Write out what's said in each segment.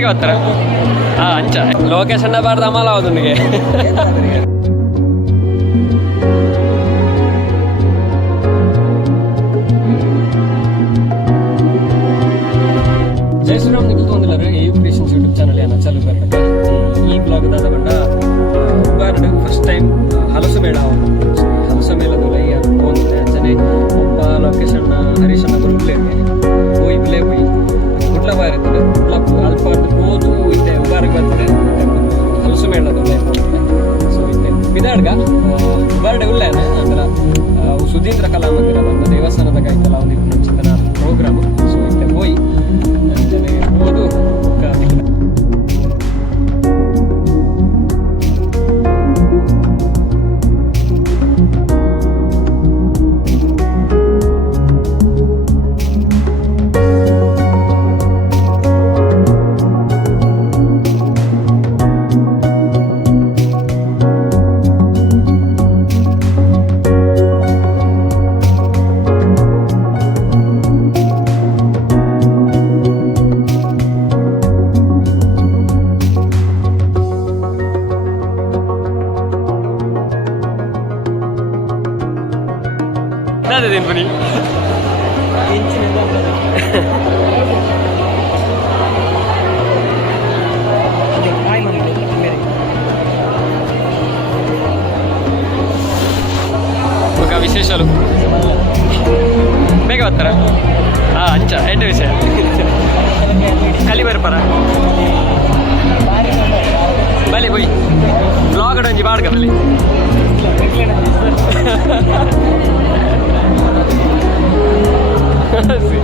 ಬೇಗ ಬರ್ತಾರ ಅಂಚ ಲೊಕೇಶನ್ ಬಾರ್ದು ಅಮಲ ಹೌದು ನಿನಗೆ ಜೈ ಶ್ರೀರಾಮ್ ನಿಖಿಲ್ ತೊಂದಿಲ್ಲ ಈ ಕ್ರಿಯೇಷನ್ಸ್ ಯೂಟ್ಯೂಬ್ ಚಾನಲ್ ಏನೋ ಚಾಲು ಬರ್ಬೇಕು ಈ ಬ್ಲಾಗ್ ದಾದ ಬಂಡ ಉಗಾರ್ಡ್ ಫಸ್ಟ್ ಟೈಮ್ ಹಲಸು ಮೇಳ ಹಲಸು ಮೇಳದಲ್ಲಿ ಹೋಗಿದೆ ಅಂಚನೆ ಒಬ್ಬ ಲೊಕೇಶನ್ ಹರೀಶಣ್ಣ ಗುರುಬ್ಲೆ ಹೋಯ್ ಬಿಲೆ ಹೋಯ್ ಗುಡ್ಲ ಬಾರಿರ್ತದೆ ಗುಡ್ಲ ಅಲ್ಪ ಹೋದು ಇತ್ತೆ ಉಗಾರಿಗೆ ಬರ್ತದೆ ಹಲಸು ಮೇಳದಲ್ಲಿ ಸೊ ಇತ್ತೆ ಬಿದಾಡ್ಗ ಉಗಾರ್ಡ್ ಉಲ್ಲೇನೆ ಅಂದ್ರೆ ಸುಧೀಂದ್ರ ಕಲಾಮಂದಿರ ಬಂದ ದೇವಸ್ಥಾನದಾಗ ಐತಲ್ಲ ಒಂದು ಮುಂಚಿತನ ಪ್ರೋಗ್ರಾಮ್ ಸೊ ಇತ್ತೆ ಹೋಯ್ ಅಂಚನೆ ಹೋದು दिन बनी ವಿಶೇಷಲು ಬೇಗ ಬರ್ತಾರ ಅಂಚ ಎಂಟು ವಿಷಯ ಕಲಿ ಬರ್ಪಾರ ಬಲಿ ಹೋಯ್ ಬ್ಲಾಗ್ ಒಂಜಿ ಬಾಡ್ಗ ಬಲಿ Sí.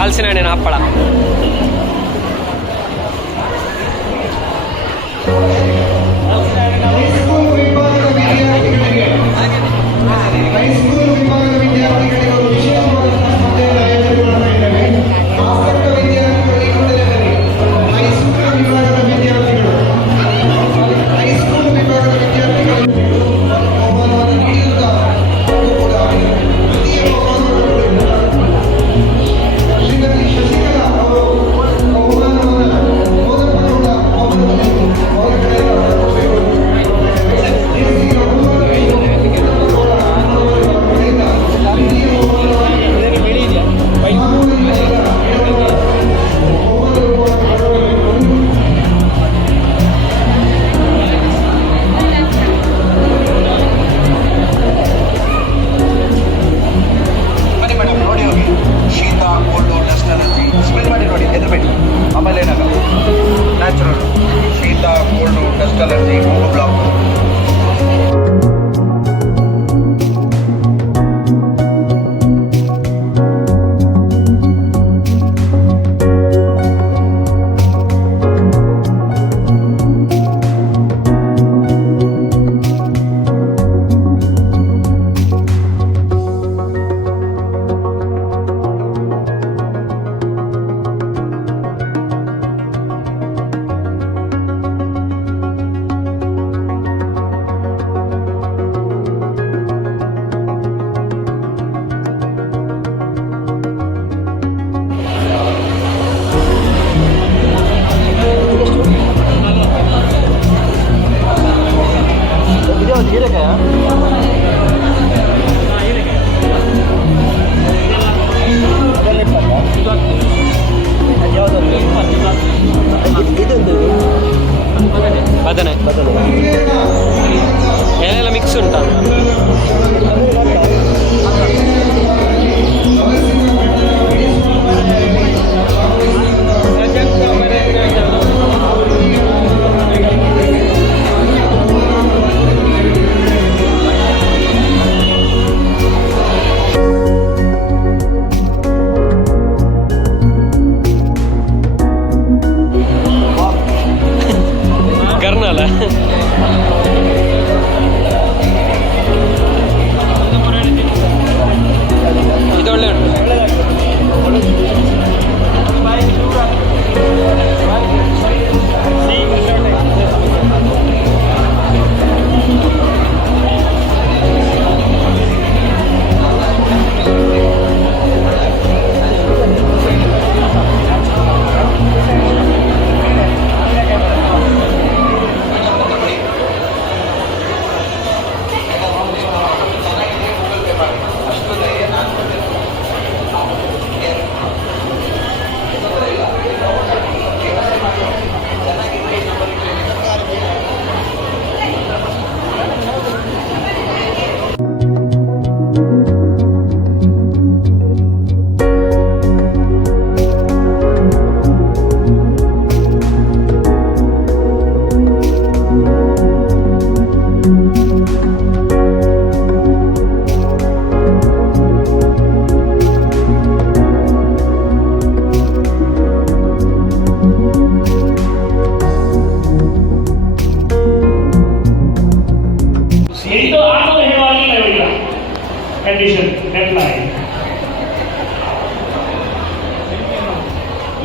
ಹಲಸಿನ ಹಣ್ಣಿನ ಹಪ್ಪಳ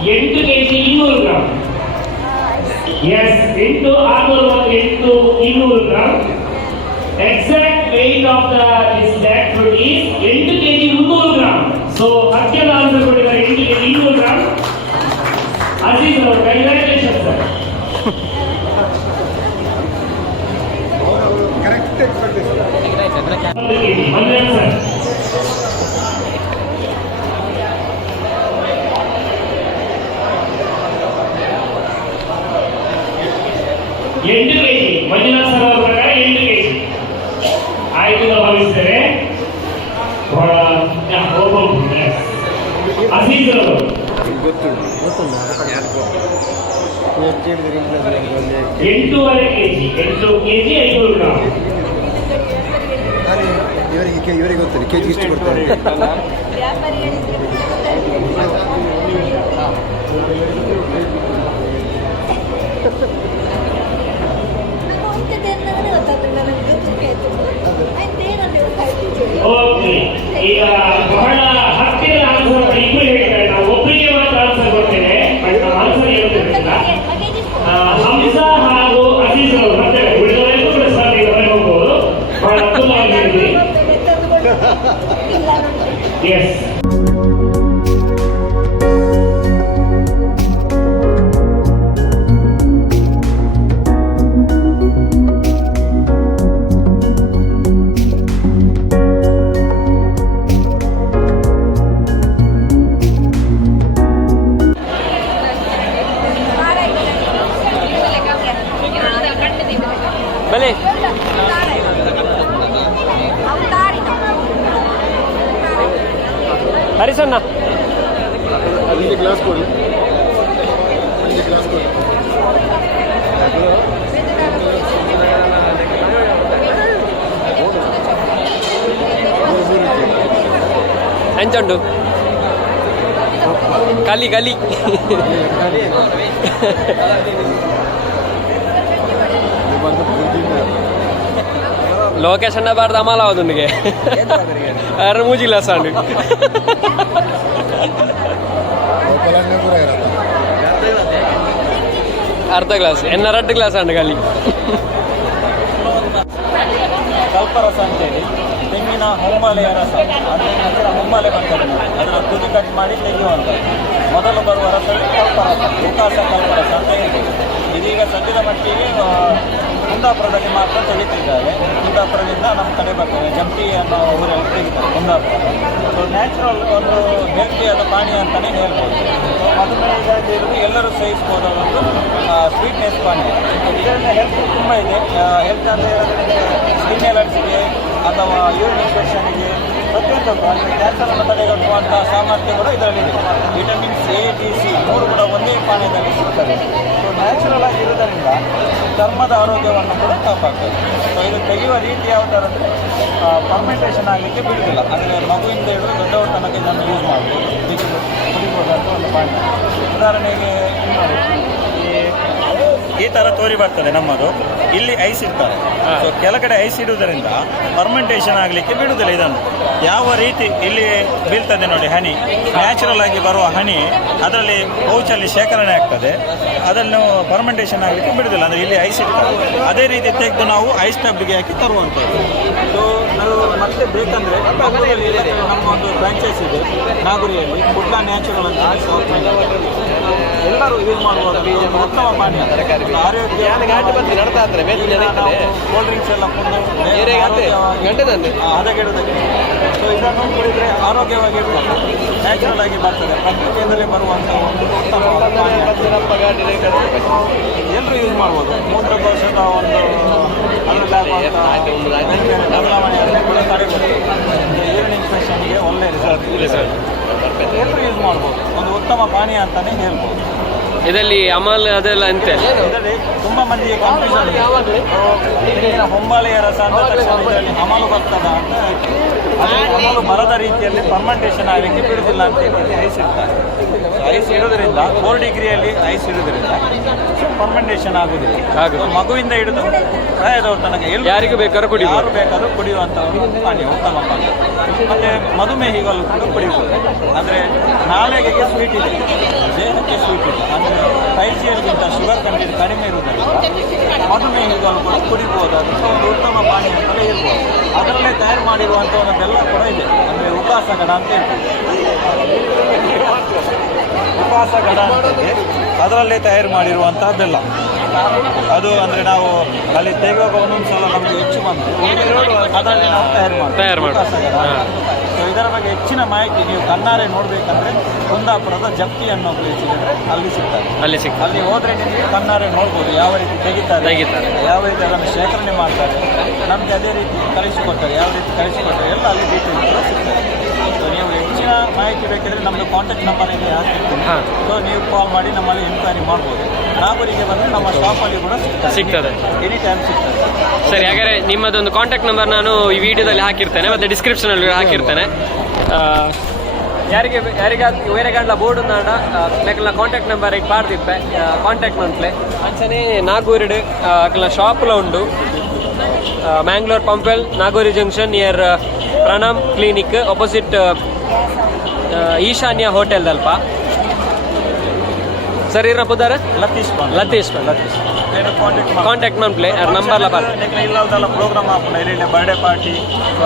8 kg 200 gram. Yes, 8 200 gram. Exact weight of this jackfruit is 8 kg 200 gram. So ಸತ್ಯದ ಆನ್ಸರ್ ಕೊಟ್ಟಿದ್ದಾರೆ 8 kg 200 ಗ್ರಾಂ. ಅಜೀಜ್ ಅವರು congratulation sir. Correct expectation. 1 kg Manjunath sir. 8 kg Manjunath sir ಅವರ ಪ್ರಕಾರ 8 kg ಆಯ್ತು ಭಾವಿಸ್ತಾರೆ. ಅಜೀಜ್ ಅವರು ಗೊತ್ತುಂಟು 8.5 kg 8 kg 500 ಗ್ರಾಂ. ಇವರಿಗೆ ಗೊತ್ತಿಲ್ಲ ಕೆಜಿ ಇಷ್ಟು ಕೊಡ್ತಾರೆ. ಓಕೆ, ಈಗ ಬಹಳ ಹತ್ತಿರ ಆನ್ಸರ್ ಇಬ್ಬರು ಹೇಳಿದ್ದಾರೆ. ನಾವು ಒಬ್ಬರಿಗೆ ಮಾತ್ರ ಆನ್ಸರ್ ಕೊಡ್ತೇವೆ, ಬಟ್ ನಾವು ಆನ್ಸರ್ ಹೇಳ್ತಿರಲಿಲ್ಲ. ಹಂಸ ಹಾಗೂ ಅಜೀಜ್ ಅವರು ಮತ್ತೆ ಉಳಿದವರೆಗೂ ಕೂಡ ಸರ್ ಈಗ ಹೊರಗೆ ಹೋಗ್ಬೋದು. ಬಹಳ ಅದ್ಭುತವಾಗಿ ಹೇಳಿದ್ರಿ. ಎಸ್, ಬಲೆ ಹರಿಸಣ್ಣ ಅದಕ್ಕೆ ಗ್ಲಾಸ್ ಕೊಡಿ, ಗ್ಲಾಸ್ ಕೊಡಿ. ಎಂಚುಂಡು ಕಲಿ ಕಲಿ ಲೊಕೇಶನ್ ಬಾರ್ದು ಅಮಲ ಅವನಿಗೆ ಯಾರು ಮೂಜಿಲ್ಲ ಸಾಂಡ್ ಅರ್ಧ ಗ್ಲಾಸ್ ಎನ್ನ 2 ಗ್ಲಾಸ್ ಅಂಡ್ ಖಾಲಿ. ಕಲ್ಪರಸ ಅಂತೇಳಿ ತೆಂಗಿನ ಹೊಂಬಾಲೆಯ ರಸ, ಅದರ ಹೊಂಬಾಲೆ ಬರ್ತದೆ, ಅದರ ತುದಿ ಕಟ್ ಮಾಡಿ ತೆಗೆಯುವಂಥದ್ದು. ಮೊದಲು ಬರುವ ರಸವೇ ಕಲ್ಪರಸ, ಉಕಾಸ ಕಲ್ಪರಸ ಅಂತ ಹೇಳ್ಬೋದು. ಇದೀಗ ಸದ್ಯದ ಮಟ್ಟಿಗೆ ಕುಂದಾಪುರದಲ್ಲಿ ಮಾತ್ರ ತೆಗಿತಿದ್ದಾರೆ. ಕುಂದಾಪುರದಿಂದ ನಮ್ಮ ಕಡೆ ಬರ್ತದೆ, ಜಂಪಿ ಅನ್ನೋ ಊರಲ್ಲಿ ತೆಗಿತಾರೆ ಕುಂದಾಪುರ. ಸೊ ನ್ಯಾಚುರಲ್ ಒಂದು ಹೆಲ್ತಿಯಾದ ಪಾನೀಯ ಅಂತಲೇ ಹೇಳ್ಬೋದು. ಸೊ ಮಧುಮೇಹದಲ್ಲಿ ಎಲ್ಲರೂ ಸೇವಿಸ್ಬೋದು ಒಂದು ಸ್ವೀಟ್ನೆಸ್ ಪಾನೀಯ. ಇದರಿಂದ ಹೆಲ್ತ್ ತುಂಬ ಇದೆ. ಹೆಲ್ತ್ ಅಂತ ಹೇಳಿದ್ರೆ ಸ್ಕಿನ್ ಎಲರ್ಜಿಗೆ ಅಥವಾ ಯೂರಿನ್ ಇನ್ಫೆಕ್ಷನ್ಗೆ ಪ್ರತಿಯೊಂದಕ್ಕೂ ಅಂದರೆ ಕ್ಯಾನ್ಸರನ್ನು ತಡೆಗಟ್ಟುವಂಥ ಸಾಮರ್ಥ್ಯ ಕೂಡ ಇದರಲ್ಲಿದೆ. ವಿಟಮಿನ್ಸ್ ಎ, ಡಿ, ಸಿ 3 ಕೂಡ ಒಂದೇ ಪಾನೀಯದಲ್ಲಿ ಸಿಗ್ತದೆ. ಸೊ ನ್ಯಾಚುರಲ್ ಆಗಿರೋದರಿಂದ ಚರ್ಮದ ಆರೋಗ್ಯವನ್ನು ಕೂಡ ಕಾಪಾಡ್ತದೆ. ಸೊ ಇದು ತೆಗೆಯುವ ರೀತಿ ಯಾವ ಥರ ಅಂದರೆ ಫರ್ಮೆಂಟೇಷನ್ ಆಗಲಿಕ್ಕೆ ಬಿಡುವುದಿಲ್ಲ. ಅಂದರೆ ಮಗುವಿಂದ ಹಿಡಿದು ದೊಡ್ಡವ್ರ ತನಕ ಇದನ್ನು ಯೂಸ್ ಮಾಡ್ಬೋದು, ಕುಡಿಬೋದಂತ ಒಂದು ಪಾನೀಯ. ಉದಾಹರಣೆಗೆ ನೋಡಿ, ಈ ಥರ ತೋರಿ ಬರ್ತದೆ ನಮ್ಮದು. ಇಲ್ಲಿ ಐಸ್ ಇರ್ತಾರೆ. ಸೊ ಕೆಳಗಡೆ ಐಸ್ ಇಡುವುದರಿಂದ ಫರ್ಮೆಂಟೇಷನ್ ಆಗಲಿಕ್ಕೆ ಬಿಡುವುದಿಲ್ಲ. ಇದನ್ನು ಯಾವ ರೀತಿ ಇಲ್ಲಿ ಬೀಳ್ತದೆ ನೋಡಿ, ಹನಿ ನ್ಯಾಚುರಲ್ ಆಗಿ ಬರುವ ಹನಿ ಅದರಲ್ಲಿ ಪೌಚಲ್ಲಿ ಶೇಖರಣೆ ಆಗ್ತದೆ. ಅದನ್ನು ಫರ್ಮೆಂಟೇಷನ್ ಆಗಲಿಕ್ಕೆ ಬಿಡುವುದಿಲ್ಲ. ಅಂದರೆ ಇಲ್ಲಿ ಐಸ್ ಇರ್ತಾರೆ. ಅದೇ ರೀತಿ ತೆಗೆದು ನಾವು ಐಸ್ ಟಬ್ಬಿಗೆ ಹಾಕಿ ತರುವಂಥದ್ದು. ಸೊ ನಾವು ಮತ್ತೆ ಬೇಕಂದರೆ ನಮ್ಮ ಒಂದು ಫ್ರಾಂಚೈಸ್ ಇದೆ ನಾಗುರಿಯಲ್ಲಿ, ಕುಡ್ಲ ನ್ಯಾಚುರಲ್ ಅಂತ ಎಲ್ಲರೂ ಯೂಸ್ ಮಾಡುವಾಗ ಉತ್ತಮ ಪಾನೀಯ. ಆರೋಗ್ಯ ಕೋಲ್ಡ್ ಡ್ರಿಂಕ್ಸ್ ಎಲ್ಲ ಹದಗೆಡುವುದಕ್ಕೆ. ಸೊ ಇದನ್ನು ಕುಡಿದರೆ ಆರೋಗ್ಯವಾಗಿ ಇರ್ಬೋದು, ನ್ಯಾಚುರಲ್ ಆಗಿ ಬರ್ತದೆ. ಪ್ರಕೃತಿಯಿಂದಲೇ ಬರುವಂಥ ಒಂದು ಉತ್ತಮ ಪಾನೀಯ. ಎಲ್ಲರೂ ಯೂಸ್ ಮಾಡ್ಬೋದು. ಮೂತ್ರಕೋಶದ ಒಂದು ಬದಲಾವಣೆಯನ್ನು ಕೂಡ ತಡೆಬೋದು. ಯೂರಿನ್ ಇನ್ಫೆಕ್ಷನ್ಗೆ ಒಳ್ಳೆಯ ರಿಸಲ್ಟ್. ಎಲ್ಲರೂ ಯೂಸ್ ಮಾಡ್ಬೋದು. ಒಂದು ಉತ್ತಮ ಪಾನೀಯ ಅಂತಲೇ ಹೇಳ್ಬೋದು. ಇದರಲ್ಲಿ ಅಮಲ್ ಅದೆಲ್ಲ ಅಂತೆ ಇದರಲ್ಲಿ ತುಂಬ ಮಂದಿಗೆ ಕನ್ಫ್ಯೂಷನ್ ಇದೆ. ಹೊಂಬಾಳೆಯ ರಸ ಅಂತ ತಕ್ಷಣ ಇದರಲ್ಲಿ ಅಮಲು ಬರ್ತದ ಅಂತ. ಅಮಲು ಬರದ ರೀತಿಯಲ್ಲಿ ಫರ್ಮೆಂಟೇಷನ್ ಆಗಲಿಕ್ಕೆ ಬಿಡುವುದಿಲ್ಲ ಅಂತ ಹೇಳಿ ಐಸ್ ಇಡ್ತಾರೆ. ಐಸ್ ಇಡೋದ್ರಿಂದ 4 ಡಿಗ್ರಿಯಲ್ಲಿ ಐಸ್ ಇಡೋದ್ರಿಂದ ಫರ್ಮೆಂಟೇಷನ್ ಆಗುವುದಿಲ್ಲ. ಮಗುವಿಂದ ಹಿಡಿದು ಪ್ರಾಯದವ್ರ ತನಕ ಯಾರಿಗೂ ಬೇಕಾದ್ರೂ ಯಾರು ಬೇಕಾದ್ರೂ ಕುಡಿಯುವಂಥ ಒಂದು ಪಾನೀಯ, ಉತ್ತಮ ಪಾನೀಯ. ಮತ್ತು ಮಧುಮೇಹಿಗಳು ಕೂಡ ಕುಡಿಬೋದು. ಅಂದರೆ ನಾಳೆಗೆ ಸ್ವೀಟ್ ಇದೆ, ದೇಹಕ್ಕೆ ಯಾವುದೇ ಸ್ವೀಟ್ ಇಲ್ಲ. ಅಂದರೆ 5Gಗಿಂತ ಶುಗರ್ ಕಂಟೆಂಟ್ ಕಡಿಮೆ ಇರುವುದರಿಂದ ಮಧುಮೇಹಿಗಳು ಕೂಡ ಕುಡಿಬೋದು. ಅದಕ್ಕೆ ಒಂದು ಉತ್ತಮ ಪಾನೀಯ ಅಂತಲೇ ಇರ್ಬೋದು. ಅದರಲ್ಲೇ ತಯಾರು ಮಾಡಿರುವಂಥ ಒಂದು ಬೆಲ್ಲ ಕೂಡ ಇದೆ, ಅಂದರೆ ಉಪಾಸಗಡ ಅಂತ ಹೇಳ್ತೀವಿ. ಉಪಾಸಗಡ ಅಂತಂದರೆ ಅದರಲ್ಲೇ ತಯಾರು ಮಾಡಿರುವಂತಹ ಬೆಲ್ಲ. ಅದು ಅಂದರೆ ನಾವು ಅಲ್ಲಿ ತೆಗೆಯುವಾಗ ಒಂದೊಂದು ಸಲ ನಮಗೆ ಹೆಚ್ಚು ಬಂದು ಅದರಲ್ಲಿ ನಾವು ತಯಾರು ಮಾಡಿ. ಸೊ ಇದರ ಬಗ್ಗೆ ಹೆಚ್ಚಿನ ಮಾಹಿತಿ ನೀವು ಕಣ್ಣಾರೆ ನೋಡಬೇಕಂದ್ರೆ ಕುಂದಾಪುರದ ಜಪ್ತಿ ಅನ್ನೋ ಪ್ಲೇಸ್ ಇದೆ, ಅಲ್ಲಿ ಸಿಗ್ತಾರೆ. ಅಲ್ಲಿ ಹೋದರೆ ನಿಮಗೆ ಕಣ್ಣಾರೆ ನೋಡ್ಬೋದು ಯಾವ ರೀತಿ ತೆಗಿತಾರೆ, ಯಾವ ರೀತಿ ಅದನ್ನು ಶೇಖರಣೆ ಮಾಡ್ತಾರೆ, ನಮಗೆ ಅದೇ ರೀತಿ ಕಳಿಸಿಕೊಡ್ತಾರೆ, ಯಾವ ರೀತಿ ಕಳಿಸಿಕೊಡ್ತಾರೆ ಎಲ್ಲ ಅಲ್ಲಿ ಡೀಟೇಲ್ಸ್ ಕೂಡ ಸಿಗ್ತದೆ. ಸೊ ನೀವು ಹೆಚ್ಚಿನ ಮಾಹಿತಿ ಬೇಕಿದ್ರೆ ನಮ್ಮದು ಕಾಂಟ್ಯಾಕ್ಟ್ ನಂಬರ್ ಇದೆ ಹಾಕಿರ್ತೀನಿ. ಸೊ ನೀವು ಕಾಲ್ ಮಾಡಿ ನಮ್ಮಲ್ಲಿ ಎನ್ಕ್ವೈರಿ ಮಾಡ್ಬೋದು. ನಾಗೂರಿಗೆ ಬಂದರೆ ನಮ್ಮ ಶಾಪಲ್ಲಿ ಕೂಡ ಸಿಗ್ತದೆ, ಎನಿ ಟೈಮ್ ಸಿಗ್ತದೆ. ಸರಿ, ಹಾಗಾದ್ರೆ ನಿಮ್ಮದೊಂದು ಕಾಂಟ್ಯಾಕ್ಟ್ ನಂಬರ್ ನಾನು ಈ ವಿಡಿಯೋದಲ್ಲಿ ಹಾಕಿರ್ತೇನೆ ಮತ್ತು ಡಿಸ್ಕ್ರಿಪ್ಷನಲ್ಲಿ ಹಾಕಿರ್ತೇನೆ. ಯಾರಿಗಾದ್ರು ಬೇರೆ ಗಂಡ ಬೋರ್ಡ್ ನಾಡ లేకల కాంటాక్ట్ నెంబర్ ఇక పార్దిప్పే కాంటాక్ట్ మంత్లే అంచనే నాగూరుడు అక్కడ షాపులో ఉండు Mangalore Pumpwell Nagoori junction near Pranam clinic opposite Eshanya hotel ದಲ್ಪ. ಸರ್ ಇರ ಪುದಾರ ಲತೀಶ್ ಕಾಂಟ್ಯಾಕ್ಟ್ ಮಂಪ್ಲೆ ನಂಬರ್ಲ ಬಾರ್ ಇಲ್ಲದಲ್ಲ ಪ್ರೋಗ್ರಾಮ್ ಹಾಕೊಂಡು ಇಲ್ಲಿ ಬರ್ಡೇ ಪಾರ್ಟಿ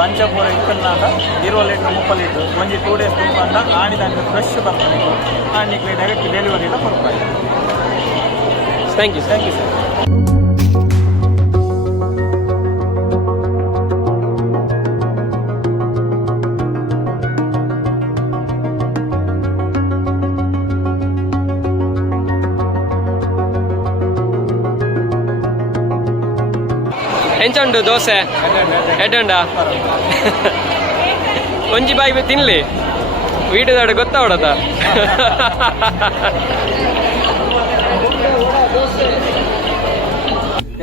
ಅಂಚಪೂರ ಇಕ್ಕನ್ನಾಗ 20 ಲೀಟರ್ 30 ಲೀಟರ್ ಒಂದು 2 ಡೇಸ್ ತುಂಬ ಅಂತ ಆಡಿದಾಗ ಫ್ರೆಶ್ ಬರ್ತಾನೆ ಆಡಿಗೆ ಡೈರೆಕ್ಟ್ ಡೆಲಿವರಿ ಎಲ್ಲ ಕೊಡ್ತಾರೆ. Thank you sir. ಎಂಚುಂಡು ದೋಸೆ ಎಡ್ಡುಂಡ ಒಂಜಿ ಬಾಯಿ ತಿನ್ಲಿ ವೀಡಿಯೋದಾಡ ಗೊತ್ತಾವಡದ.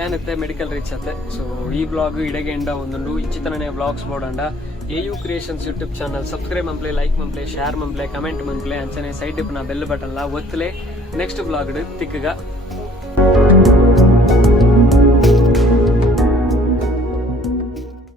ಏನುತ್ತೆ ಮೆಡಿಕಲ್ ರೀಚ್ ಅತ್ತೆ. ಸೊ ಈ ಬ್ಲಾಗ್ ಇಡೆಗೆ ಎಂಡ ಒಂದುಂಡು ಇಚ್ಚಿತನೇ ಬ್ಲಾಗ್ಸ್ ಬೋಡಂಡ AU creations YouTube channel subscribe ಮಂಪ್ಲೆ, ಲೈಕ್ ಮಂಪ್ಲೆ, ಶೇರ್ ಮಂಪ್ಲೆ, ಕಮೆಂಟ್ ಮಂಪ್ಲೆ ಅಂಚನೆ ಸೈಡ್ ನ ಬೆಲ್ ಬಟನ್ ಲ ಒತ್ತಲೆ ನೆಕ್ಸ್ಟ್ ಬ್ಲಾಗ್ ತಿಕ್ಕಗ